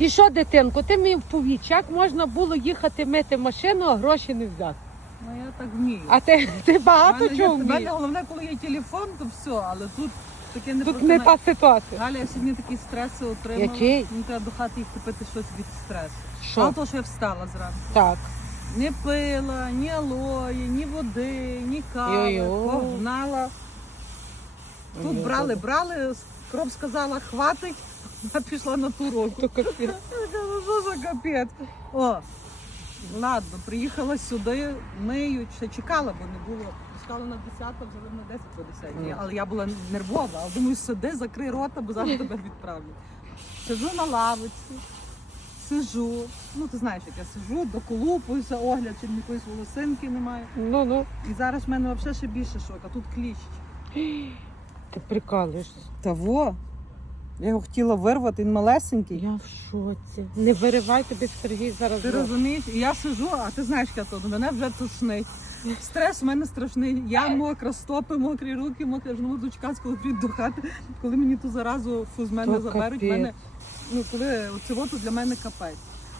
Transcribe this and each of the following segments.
І що, дитинко, ти мені повіч, як можна було їхати мити машину, а гроші не взяти? Ну я так вмію. А ти, ти багато мене, чого є- в мене головне, коли є телефон, то все, але тут таке не Тут не та ситуація. Галя, я сьогодні такі стреси отримала. Який? Мені треба до хати їх купити щось від стресу. Що? Мало того, що я встала зранку. Так. Не пила, ні алої, ні води, ні кави. Йо-йо. Погнала. Тут брали, брали, кров сказала, хватить, вона пішла на ту року. То капець. Я кажу, що за капець? О, ладно, приїхала сюди, миють, ще чекала, бо не було. Чекала на 10, вже на 10 по 10. Ні. Але я була нервова, але думаю, сиди, закрий рота, бо зараз тебе відправлять. Сижу на лавиці, сижу. Ну, ти знаєш, як я сижу, доколупуюся, огляд, чи якоїсь волосинки немає. Ну, ну. І зараз в мене взагалі ще більше шок, а тут кліщ. Ти прикалуєшся. Та во. Я його хотіла вирвати, він малесенький. Я в шоці. Не виривай тобі Сергій зараз. Ти розумієш, і я сижу, а ти знаєш, як то мене вже тушнить. Стрес у мене страшний. Я мокра, стопи мокрі, руки мокрі, я вже не коли прийду до хати, коли мені ту заразу фу з мене То заберуть. капець. Мене, ну, коли оце то для мене капець.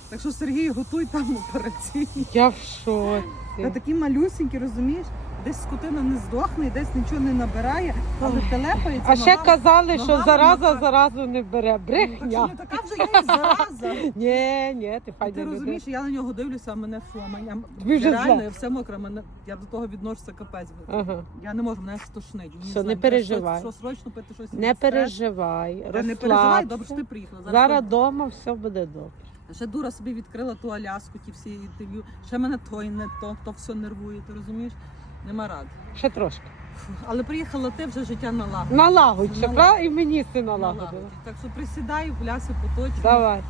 Так що Сергій, готуй там операційні. Я в шоці. Та такі малюсінькі, розумієш? Десь скотина не здохне, десь нічого не набирає, але телепається. А ще ногами. казали, що ногами зараза махає. заразу не бере. Ну, Так що Брехня. не така вже я і зараза. Ні, ні, ти файна ти людина. розумієш, я на нього дивлюся, а мене фу, а мене Тобі вже я реально зле. я все мокре, мене я до того відношуся капець. Ага. Я не можу, мене стошнить. Мені Все, не знаю, переживай. Що, що срочно пити щось. Не від переживай, Та не переживай, добре, що розслабся. ти приїхала. Зараз вдома все буде добре. Ще дура собі відкрила ту Аляску, ті всі інтерв'ю. Ще мене той не то, то все нервує, ти розумієш? Нема ради. Ще трошки. Але приїхала ти, вже життя налагодила. Налагодь ще, Налагодь. правда? І мені ти налагодила. Налагодила. Так що присідаю, пляси поточні. Давай.